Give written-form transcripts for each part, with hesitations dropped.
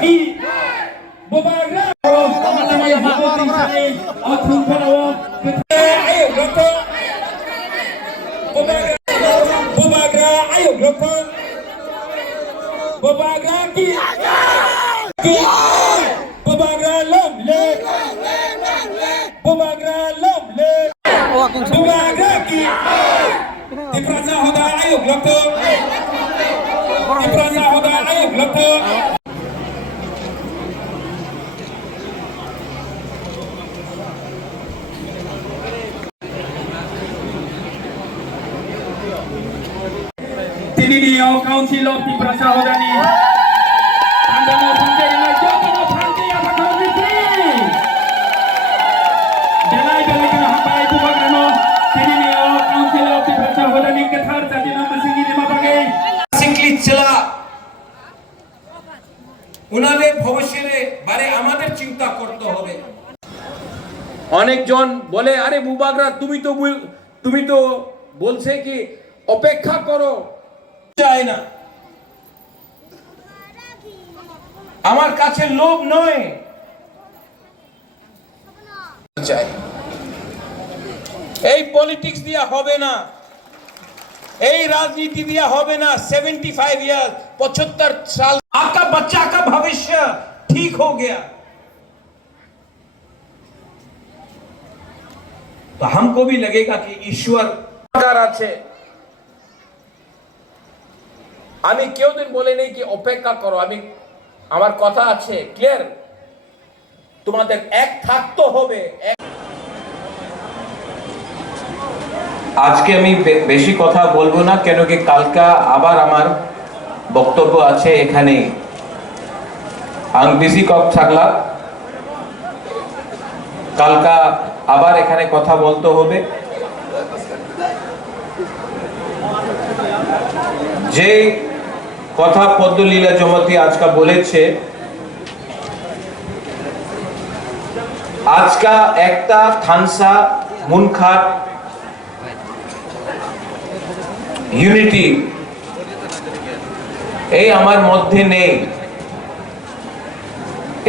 ki Bubagra Namanya Bupati Sani Athun Panawa Ayo Groko Bubagra Ayo Groko Bubagra ki Bubagra Lom Le Bubagra Lom Le Bubagra ki Di Praza Hoda Ayo Groko Di Praza Hoda Ayo Groko TDDO Council of the Praza Hodani Tandano Bante Inai Jokono Bante Apa Komiti Dalai Dalai Hampai Bubagrano TDDO Council of the Praza Hodani Kathar Jati Nama Singi Nima Bagai Sikli Chela উনাদের ভবিষ্যতে বারে আমাদের চিন্তা করতে হবে অনেকজন বলে আরে বুবাগরা তুমি তো বলছে কি অপেক্ষা করো চাই না আমার কাছে লোভ নয় চাই এই পলিটিক্স দিয়া হবে না এই राजनीति दिया হবে না 75 ইয়ার 75 साल आपका बच्चा का भविष्य ठीक हो गया तो हमको भी लगेगा कि ईश्वर আছে আমি কেউ দিন বলে নেই কি অপেক্ষা করো আমি আমার কথা আছে ক্লিয়ার তোমাদের এক থাকতে হবে আজকে আমি বেশি কথা বলবো না কেন কি কালকা আবার আমার বক্তব্য আছে এখানে আমি বিজি কপ থাকলা কালকা আবার এখানে কথা বলতে হবে যে কথা পদ্মলীলা জমতি আজকা বলেছে আজকা একটা থানসা মুনখাট ইউনিটি এই আমার মধ্যে নেই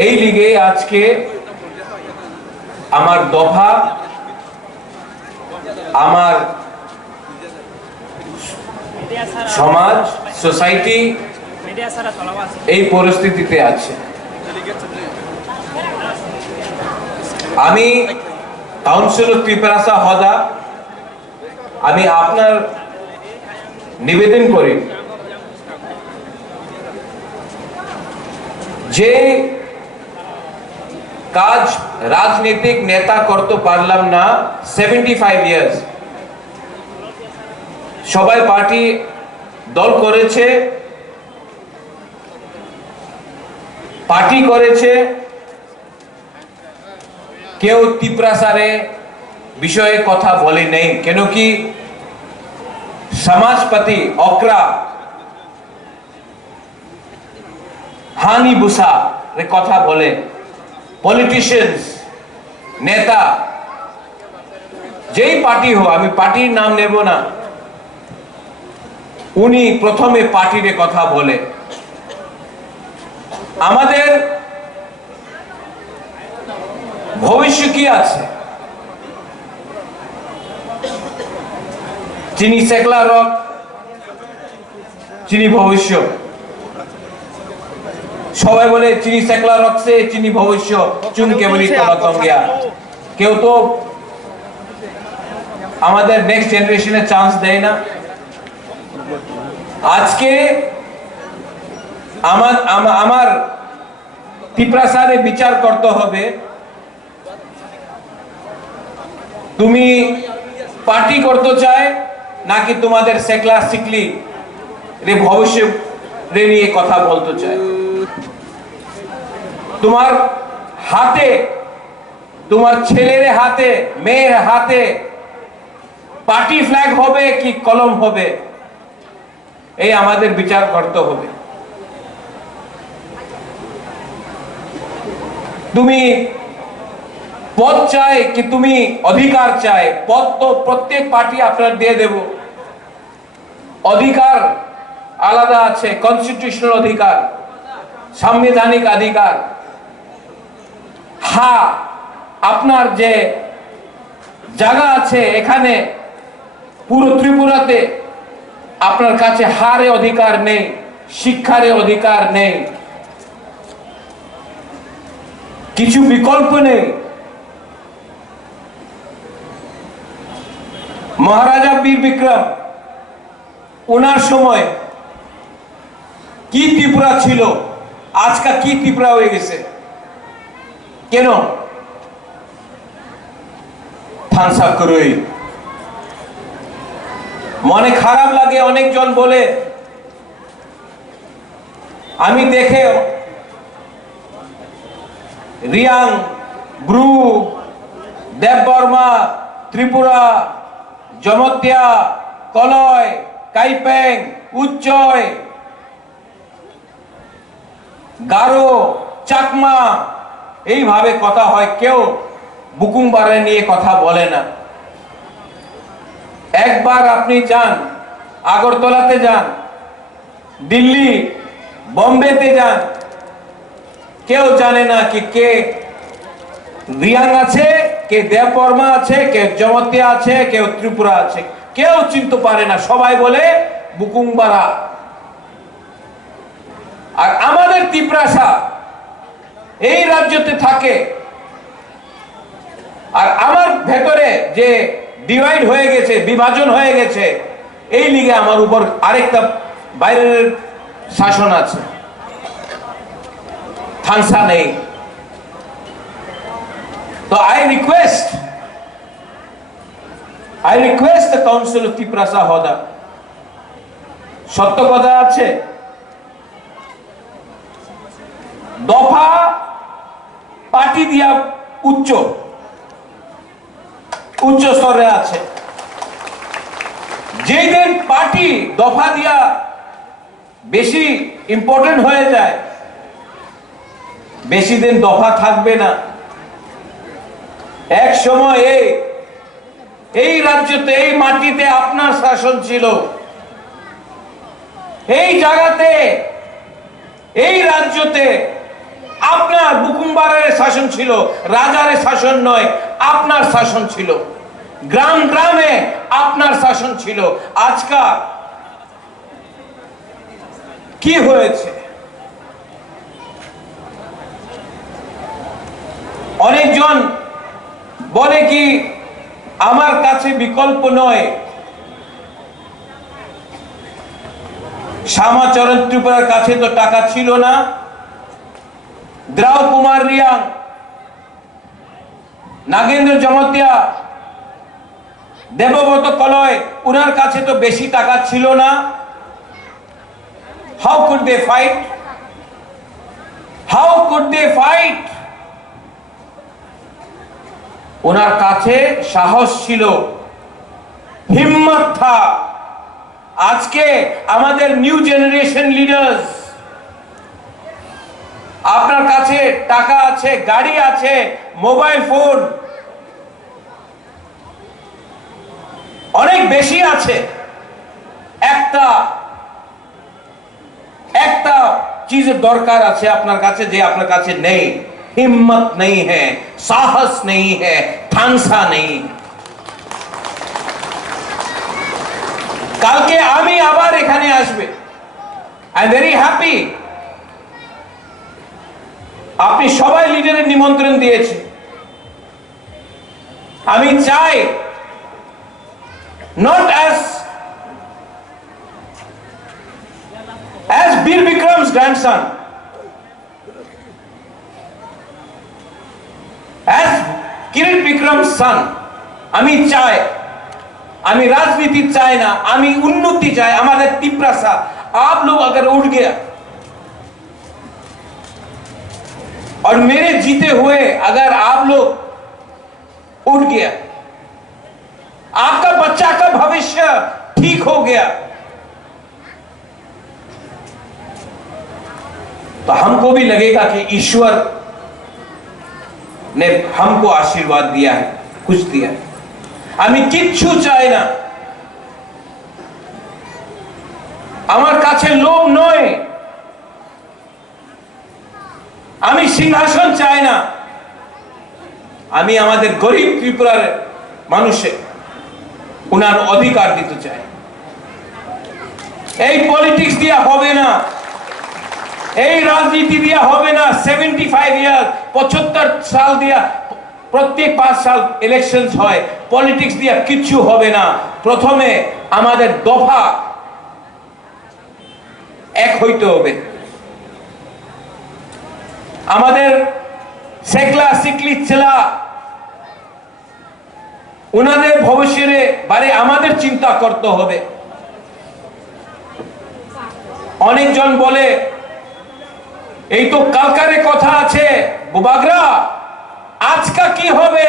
এই লিগে আজকে আমার দফা আমার সমাজ সোসাইটি এই পরিস্থিতিতে আছে আমি কাউন্সিল অফ ত্রিপুরা হদা আমি আপনার নিবেদন করি যে কাজ রাজনৈতিক নেতা করতে পারলাম না 75 ইয়ার্স সবাই পার্টি দল করেছে পার্টি করেছে কেউ ত্রিপুরাসারে বিষয়ে কথা বলে নেই কেন কি সমাজপতি অকরা হানি বুসা রে কথা বলে পলিটিশিয়ানস নেতা যেই পার্টি হো আমি পার্টির নাম নেব না উনি প্রথমে পার্টির কথা বলে আমাদের ভবিষ্য কি আছে চিনি সেকলা রক চিনি ভবিষ্য সবাই বলে চিনি সেকলা রক সে চিনি ভবিষ্য চুন কেবলি তলতঙ্গিয়া কেউ তো আমাদের নেক্সট জেনারেশনে চান্স দেয় না আজকে আমার ত্রিপুরাসারে বিচার করতে হবে তুমি পার্টি করতে চায় নাকি তোমাদের সেকলা সিকলি রে ভবিষ্য রে নিয়ে কথা বলতে চায় তোমার হাতে তোমার ছেলের হাতে মেয়ের হাতে পার্টি ফ্ল্যাগ হবে কি কলম হবে এই আমাদের বিচার করতে হবে তুমি পদ চাই কি তুমি অধিকার চাই পদ তো প্রত্যেক পার্টি আপনার দিয়ে দেব অধিকার আলাদা আছে কনস্টিটিউশনাল অধিকার সাংবিধানিক অধিকার। হ্যাঁ, আপনার যে জায়গা আছে এখানে পুরো ত্রিপুরাতে আপনার কাছে হারে অধিকার নেই, শিক্ষারে অধিকার নেই, কিছু বিকল্প নেই। মহারাজা বীর বিক্রম ওনার সময় কি ত্রিপুরা ছিল, আজকা কি ত্রিপুরা হয়ে গেছে? কেন? থানসা করই। মনে খারাপ লাগে, অনেকজন বলে, আমি দেখে রিয়াং, ব্রু, দেববর্মা, ত্রিপুরা, জমতিয়া, কলয়, কাইপেং, উচ্চয়, গারো, চাকমা এইভাবে কথা হয়, কেউ বুকুংবারে নিয়ে কথা বলে না। একবার আপনি যান, আগরতলাতে যান, দিল্লি, বম্বেতে যান, কেউ জানে না কি কে রিয়াং আছে, কে দেববর্মা আছে, কে জমতিয়া আছে, কেউ ত্রিপুরা আছে, কেউ চিনতে পারে না, সবাই বলে বুকুংবারা। আর আমাদের ত্রিপুরাসা এই রাজ্যতে থাকে, আর আমার ভেতরে যে ডিভাইড হয়ে গেছে, বিভাজন হয়ে গেছে, এই লিগে আমার উপর আরেকটা বাইরের শাসন আছে, থানসা নেই। তো I request the Council of Tripura Sahoda, সত্য কথা আছে, দফা পার্টি দিয়া উচ্চ স্তরে আছে। যেই দিন পার্টি দফা দিয়া বেশি ইম্পর্টেন্ট হয়ে যায়, বেশি দিন দফা থাকবে না। এক সময় এই রাজ্যতে, এই মাটিতে আপনার শাসন ছিল, এই জায়গাতে, এই রাজ্যতে আপনার বুকুম্বারের শাসন ছিল, রাজারের শাসন নয়, আপনার শাসন ছিল। গ্রাম গ্রামে আপনার শাসন ছিল। আজকাল কি হয়েছে? অনেকজন বলে কি আমার কাছে বিকল্প নয়, শ্যামাচরণ ত্রিপুরার কাছে তো টাকা ছিল না, দ্রাউ কুমার রিয়াং, নাগেন্দ্র জমতিয়া, দেবব্রত কলয়, উনার কাছে তো বেশি টাকা ছিল না। How could they fight? How could they fight? ওনার কাছে সাহস ছিল, হিম্মত থা। আজকে আমাদের নিউ জেনারেশন লিডার্স, আপনার কাছে টাকা আছে, গাড়ি আছে, মোবাইল ফোন অনেক বেশি আছে। একটা চিজের দরকার আছে আপনার কাছে, যে আপনার কাছে নেই। हिम्मत नहीं है, साहस नहीं है, थानसा नहीं। কালকে আমি আবার এখানে আসবে। I am very happy. আপনি সবাই লিডারের নিমন্ত্রণ দিয়েছে। আমি চাই not as বীর বিক্রম's grandson, as কিরিট বিক্রম's son। আমি চাই, আমি राजनीति चाहे ना, আমি उन्नति चाहे। हमारे त्रिपुरा सा आप लोग अगर उठ गया और मेरे जीते हुए अगर आप लोग उठ गया, आपका बच्चा का भविष्य ठीक हो गया, तो हमको भी लगेगा कि ईश्वर ने हमको आशीर्वाद दिया है, कुछ दिया है। আমি কিচ্ছু চাই না, আমার কাছে লোভ নয়। আমি সিংহাসন চাই না, আমি আমাদের গরিব ত্রিপুরার মানুষের উনার অধিকার দিতে চাই। এই পলিটিক্স দিয়া হবে না, এই রাজনীতি দিয়া হবে না। 75 ইয়ার 75 সাল দিয়া প্রত্যেক 5 সাল ইলেকশন হয়, পলিটিক্স দিয়া কিচ্ছু হবে না। প্রথমে আমাদের দফা এক হইতে হবে। আমাদের সেকলা সিকলি ছেলা উনাদের ভবিষ্যতে বারে আমাদের চিন্তা করতে হবে। অনেকজন বলে এই তো কালকারে কথা আছে, বুবাগরা আজকা কি হবে?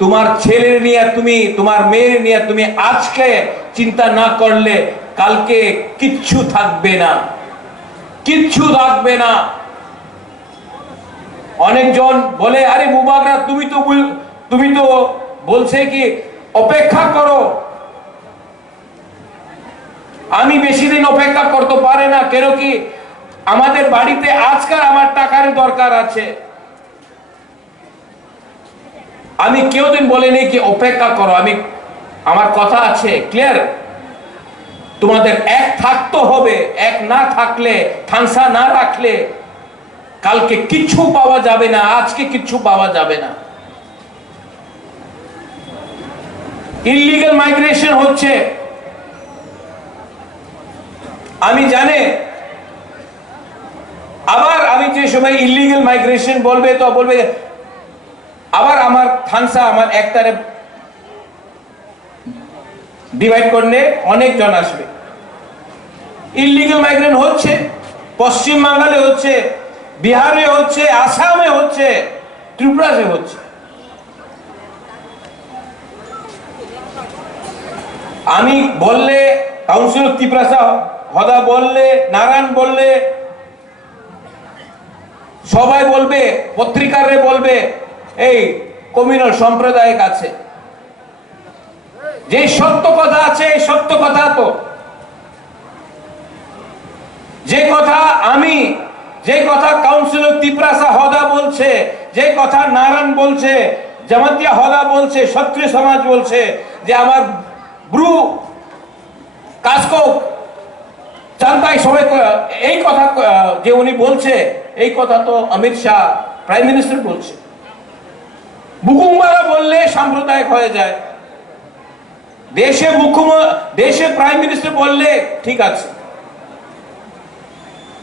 তোমার ছেলে নিয়ে তুমি, তোমার মেয়ের নিয়ে তুমি আজকে চিন্তা না করলে কালকে কিচ্ছু থাকবে না, কিচ্ছু থাকবে না। অনেকজন বলে আরে বুবাগরা তুমি তো বলছে কি অপেক্ষা করো। আমি বেশি দিন অপেক্ষা করতে পারে না, কেন কি আমাদের বাড়িতে আজকাল আমার টাকার দরকার আছে। আমি কেউ দিন বলিনি কি অপেক্ষা করো, আমার কথা আছে ক্লিয়ার। তোমাদের এক থাকতে হবে, এক না থাকলে, থানসা না রাখলে কালকে কিচ্ছু পাওয়া যাবে না, আজকে কিচ্ছু পাওয়া যাবে না। ইললিগাল মাইগ্রেশন হচ্ছে, আমি জানি। আবার আমি যে সময় ইললিগাল মাইগ্রেশন বলবে তো বলবে আবার আমার থানসা আমার একটারে ডিভাইড করলে অনেকজন আসবে। ইললিগাল মাইগ্রেশন হচ্ছে, পশ্চিম বাংলায় হচ্ছে, বিহারে হচ্ছে, আসামে হচ্ছে, ত্রিপুরাতে হচ্ছে। আমি বললে কাউন্সিলর ত্রিপুরা হদা বললে, নারায়ণ বললে, সবাই বলবে, পত্রিকারে বলবে এই কমিউনাল সম্প্রদায়ের কাছে যে সত্য কথা আছে, এই সত্য কথা তো যে কথা আমি, যে কথা কাউন্সিলর ত্রিপুরা হদা বলছে, যে কথা নারায়ণ বলছে, জামাতিয়া হদা বলছে, ক্ষত্রিয় সমাজ বলছে, যে আমার ব্রু কাসকো চান্তাই সবাই এই কথা যে উনি বলছে, এই কথা তো অমিত শাহ প্রাইম মিনিস্টার বলছে। বুকুমারা বললে সাম্প্রদায়িক হয়ে যায়, দেশে প্রাইম মিনিস্টার বললে ঠিক আছে।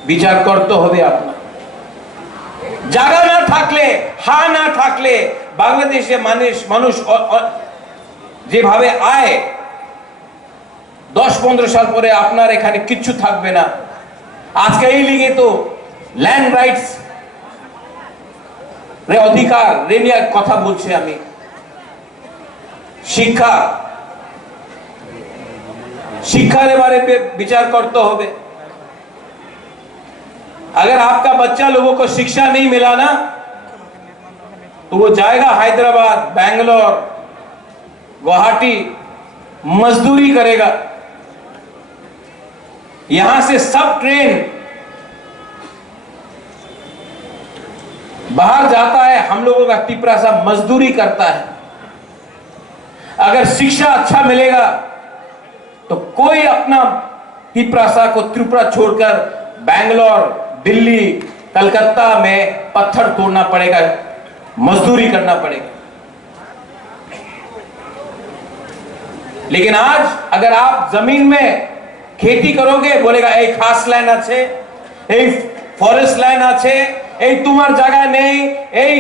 বিচার করতে হবে আপনার। জায়গা না থাকলে, হা না থাকলে বাংলাদেশে মানুষ যেভাবে আয় 10-15 সাল পরে আপনার এখানে কিচ্ছু থাকবে না। আজকে এই লিগে তো ল্যান্ড রাইটস অধিকার নিয়ে কথা বলছি আমি। শিক্ষার बारे पे विचार करते হবে। अगर आपका बच्चा लोगों को शिक्षा नहीं मिला ना तो वो जाएगा हैदराबाद, बैंगलोर, गुवाहाटी, मजदूरी करेगा। यहां से सब ट्रेन बाहर जाता है, हम लोगों का टिपरा सा मजदूरी करता है। अगर शिक्षा अच्छा मिलेगा तो कोई अपना टिपरासा को त्रिपुरा छोड़कर बैंगलोर, दिल्ली, कलकत्ता में पत्थर तोड़ना पड़ेगा, मजदूरी करना पड़ेगा। लेकिन आज अगर आप जमीन में खेती करोगे, बोलेगा एक खास लैंड আছে, এই ফরেস্ট ল্যান্ড আছে, এই তোমার জায়গা নেই, এই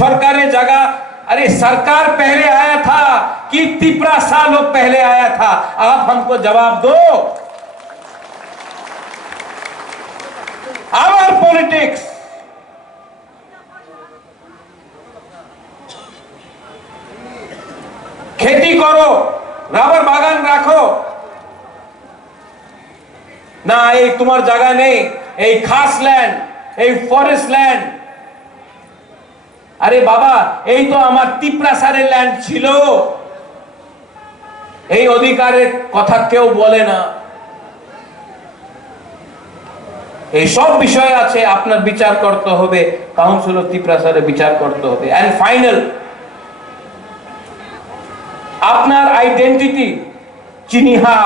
সরকারের জায়গা। अरे सरकार पहले आया था कि तिपरा सा लोग पहले आया था? आप हमको जवाब दो। आवर पॉलिटिक्स खेती करो, রাবার বাগান রাখো না, এই তোমার জায়গা নেই, এই খাস ল্যান্ড, এই ফরেস্ট ল্যান্ড। আরে বাবা, এই তো আমার তিপ্রাসারের ল্যান্ড ছিল। এই অধিকারের কথা কেউ বলে না। এই সব বিষয় আছে, আপনার বিচার করতে হবে, কাউন্সিল অফ তিপ্রাসারে বিচার করতে হবে। এন্ড ফাইনাল, আপনার আইডেন্টিটি চিহ্নিহা,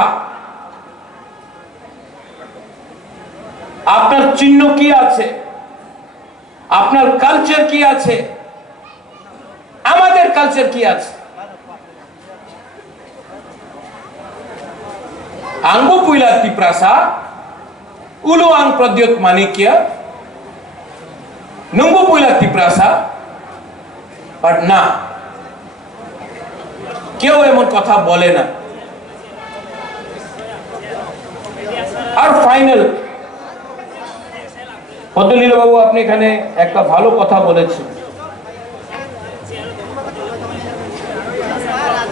আপনার চিহ্ন কি আছে, আপনার কালচার কি আছে, আমাদের কালচার কি আছে। আঙ্গু পুইলা তিপ্রাসা উলু আং প্রদ্যোত মানিক্য নুঙ্গু পুইলা তিপ্রাসা, বাট না, কেউ এমন কথা বলে না। আর ফাইনাল, পদ্মলীলা বাবু, আপনি এখানে একটা ভালো কথা বলেছেন।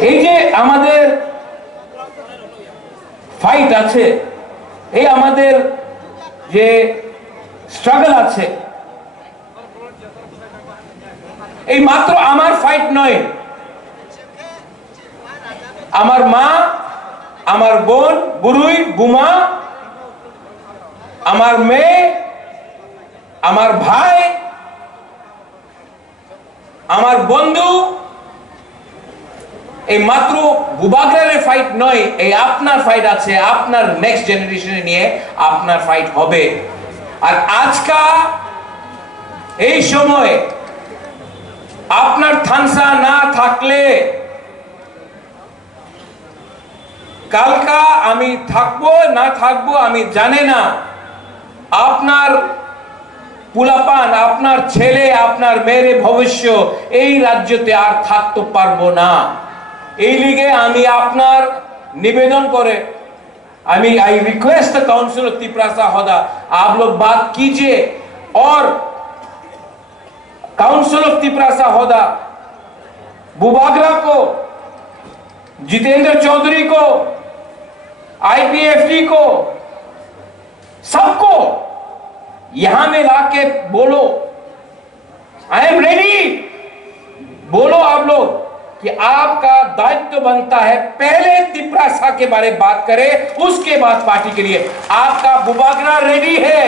এই যে আমাদের ফাইট আছে, এই আমাদের যে স্ট্রাগল আছে, এই মাত্র আমার ফাইট নয়। আমার মা, আমার বোন, বুড়ুই, বুমা, আমার মেয়ে, আমার ভাই, আমার বন্ধু, এই মাত্র বুবাগ্রারের ফাইট নয়, এই আপনার ফাইট আছে। আপনার নেক্সট জেনারেশনে নিয়ে আপনার ফাইট হবে। আর আজকা এই সময় আপনার থানসা না থাকলে কালকা আমি থাকবো না থাকবো আমি জানি না, আপনার পুলাপান, আপনার ছেলে, আপনার মেয়ের ভবিষ্য এই রাজ্যতে আর থাকতে পারবো না। এই লিগে আমি আপনার निवेदन करे, I request the council of Tiprasa Hoda, आप लोग बात कीजिए और काउंसिल ऑफ तिप्रासा होदा बुबागरा को, जितेंद्र चौधरी को, आईपीएफटी को, सबको यहां में लाके बोलो आई एम रेडी। बोलो आप लोग कि आपका दायित्व बनता है पहले तिप्रासा के बारे में बात करें, उसके बाद पार्टी के लिए। आपका बुबागरा रेडी है,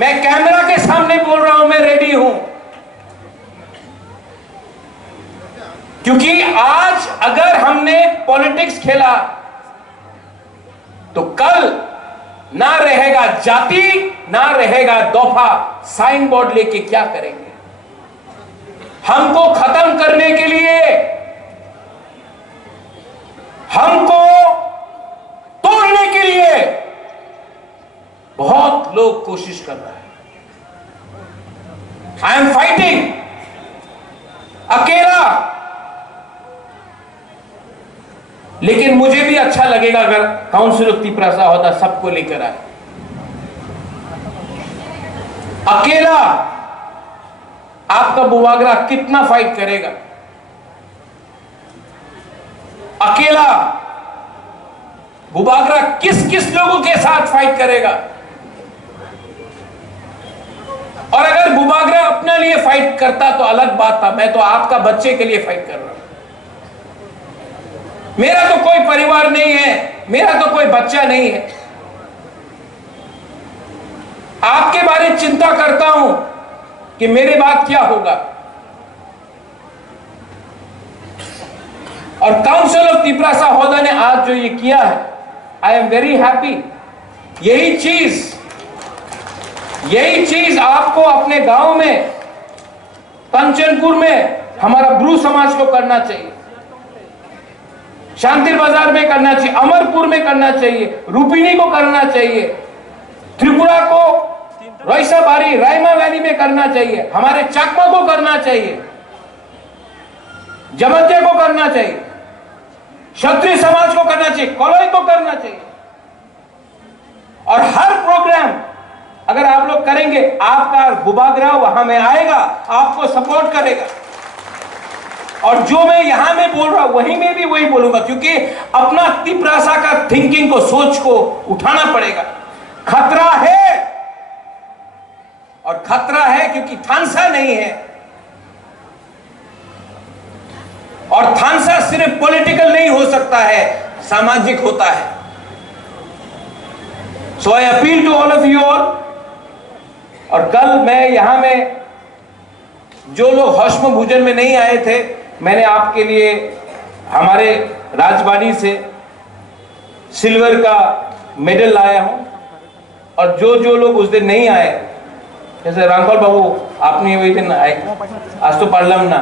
मैं कैमरा के सामने बोल रहा हूं, मैं रेडी हूं। क्योंकि आज अगर हमने पॉलिटिक्स खेला तो कल ना रहेगा जाति, ना रहेगा दफा, साइन बोर्ड लेके क्या करेंगे। हमको खत्म करने के लिए, हमको तोड़ने के लिए बहुत लोग कोशिश कर रहे हैं। आई एम फाइटिंग अकेला, लेकिन मुझे भी अच्छा लगेगा अगर काउंसिल ऑफ तिप्रासा होता सबको लेकर आए। अकेला आपका बुबागरा कितना फाइट करेगा, अकेला बुबागरा किस किस लोगों के साथ फाइट करेगा। और अगर बुबागरा अपने लिए फाइट करता तो अलग बात था, मैं तो आपका बच्चे के लिए फाइट कर रहा हूं। मेरा तो कोई परिवार नहीं है, मेरा तो कोई बच्चा नहीं है। आपके बारे में चिंता करता हूं कि मेरे बाद क्या होगा। और काउंसिल ऑफ तिप्रासा होदा ने आज जो ये किया है, आई एम वेरी हैप्पी। यही चीज आपको अपने गांव में, कंचनपुर में हमारा ब्रू समाज को करना चाहिए, शांति बाजार में करना चाहिए, अमरपुर में करना चाहिए, रूपिनी को करना चाहिए, त्रिपुरा को, रईसाबारी, रायमा वैली में करना चाहिए, हमारे चाकमा को करना चाहिए, जमतिया को करना चाहिए, क्षत्रिय समाज को करना चाहिए, कलोई को करना चाहिए। और हर प्रोग्राम अगर आप लोग करेंगे, आपका बुबागरा वहां में आएगा, आपको सपोर्ट करेगा। और जो मैं यहां में बोल रहा हूं वहीं में भी वही बोलूंगा, क्योंकि अपना तिप्रासा का थिंकिंग को, सोच को उठाना पड़ेगा। खतरा है, और खतरा है क्योंकि थानसा नहीं है। और थानसा सिर्फ पॉलिटिकल नहीं हो सकता है, सामाजिक होता है। So I appeal to all of you all. और कल मैं यहां में जो लोग हौसम भोजन में नहीं आए थे, मैंने आपके लिए हमारे राजवाड़ी से सिल्वर का मेडल लाया हूं। और जो लोग उस दिन नहीं आए, जैसे रामपाल बाबू आपने वही दिन आए, आज तो पढ़लम ना,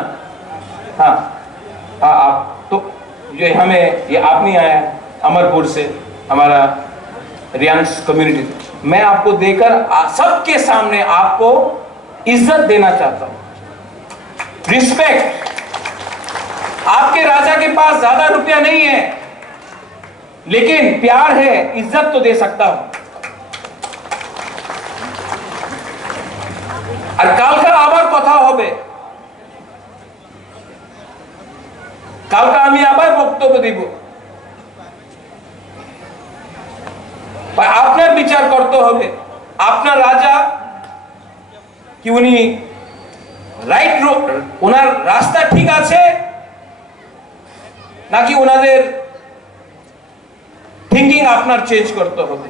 हाँ हाँ आप तो जो हमें ये आप नहीं आया अमरपुर से, हमारा रियांस कम्युनिटी, मैं आपको देकर सबके सामने आपको इज्जत देना चाहता हूं, रिस्पेक्ट। आपके राजा के पास ज्यादा रुपया नहीं है, लेकिन प्यार है, इज्जत तो दे सकता हूं। আর কালকে আবার কথা হবে, কালকে আমি আবার বক্তব্য দিব। আপনার বিচার করতে হবে, আপনার রাজা কি উনি রাইট ওনার রাস্তা ঠিক আছে নাকি ওনাদের थिंकिंग আপনার चेंज करते হবে।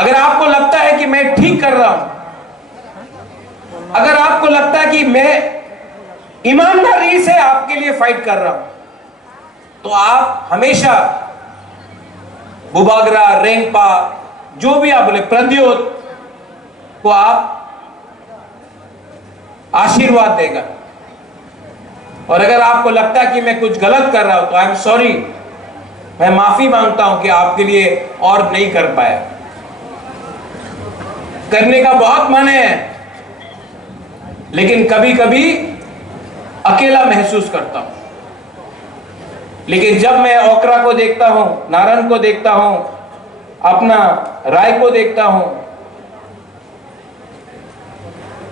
अगर आपको लगता है कि मैं ठीक कर रहा हूं, अगर आपको लगता है कि मैं ईमानदारी से आपके लिए फाइट कर रहा हूं, तो आप हमेशा बुबागरा, रेंगपा, जो भी आप बोले, प्रद्योत को आप आशीर्वाद देगा। और अगर आपको लगता है कि मैं कुछ गलत कर रहा हूं, तो आई एम सॉरी, मैं माफी मांगता हूं कि आपके लिए और नहीं कर पाया। करने का बहुत मन है, लेकिन कभी कभी अकेला महसूस करता हूं। लेकिन जब मैं ओकरा को देखता हूं, नारायण को देखता हूं, अपना राय को देखता हूं,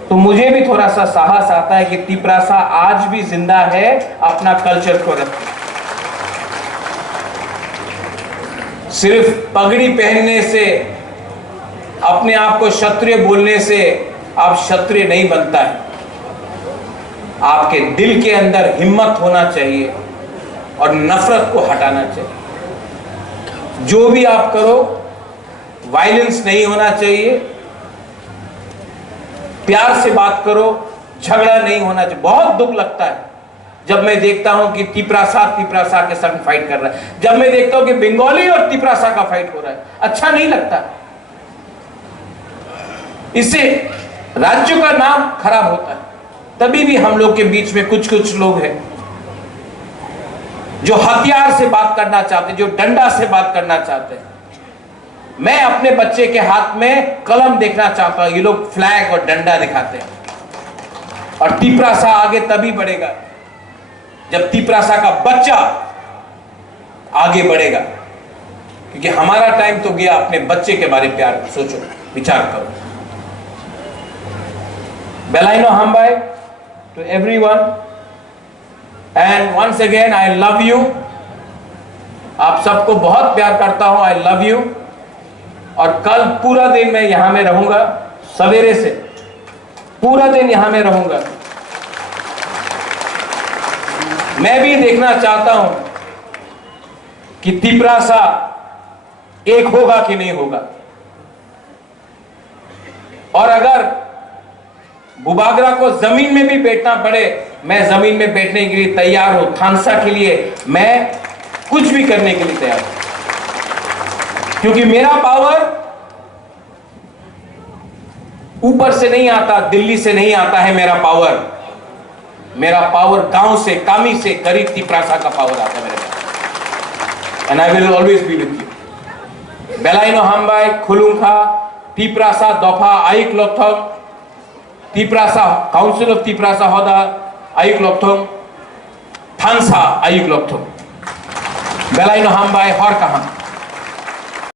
तो मुझे भी थोड़ा सा साहस आता है कि तिपरासा आज भी जिंदा है, अपना कल्चर को रखते। सिर्फ पगड़ी पहनने से, अपने आप को क्षत्रिय बोलने से आप क्षत्रिय नहीं बनता है। आपके दिल के अंदर हिम्मत होना चाहिए और नफरत को हटाना चाहिए। जो भी आप करो, वायलेंस नहीं होना चाहिए, प्यार से बात करो, झगड़ा नहीं होना चाहिए। बहुत दुख लगता है जब मैं देखता हूं कि तिपरासा के संग फाइट कर रहा है, जब मैं देखता हूं कि बंगाली और तिपरासा का फाइट हो रहा है, अच्छा नहीं लगता। इससे राज्य का नाम खराब होता है। तभी भी हम लोग के बीच में कुछ कुछ लोग हैं जो हथियार से बात करना चाहते हैं, जो डंडा से बात करना चाहते हैं। मैं अपने बच्चे के हाथ में कलम देखना चाहता हूं, ये लोग फ्लैग और डंडा दिखाते हैं। और तिपरासा आगे तभी बढ़ेगा जब तिपरासा का बच्चा आगे बढ़ेगा, क्योंकि हमारा टाइम तो गया। अपने बच्चे के बारे में प्यार सोचो, विचार करो। बेलाइनो हमबाई to everyone, and once again I love you. आप सबको बहुत प्यार करता हूं, आई लव यू। और कल पूरा दिन मैं यहां में रहूंगा, सवेरे से पूरा दिन यहां में रहूंगा। मैं भी देखना चाहता हूं कि तिपरासा एक होगा कि नहीं होगा। और अगर बुबागरा को जमीन में भी बैठना पड़े, मैं जमीन में बैठने के लिए तैयार हूं। थानसा के लिए मैं कुछ भी करने के लिए तैयार हूं, क्योंकि मेरा पावर ऊपर से नहीं आता, दिल्ली से नहीं आता है। मेरा पावर गांव से, कामी से, करीब तिपरासा का पावर आता है मेरे पास। And I will always be with you. बेलाइनो हमबाई खुलुंखा तिपरासा दफा आइक लथक, तिपरासा काउंसिल ऑफ तिपरासा होदा आइक लथक, थानसा आइक लथक, बेलाइनो हमबाई हर कहा।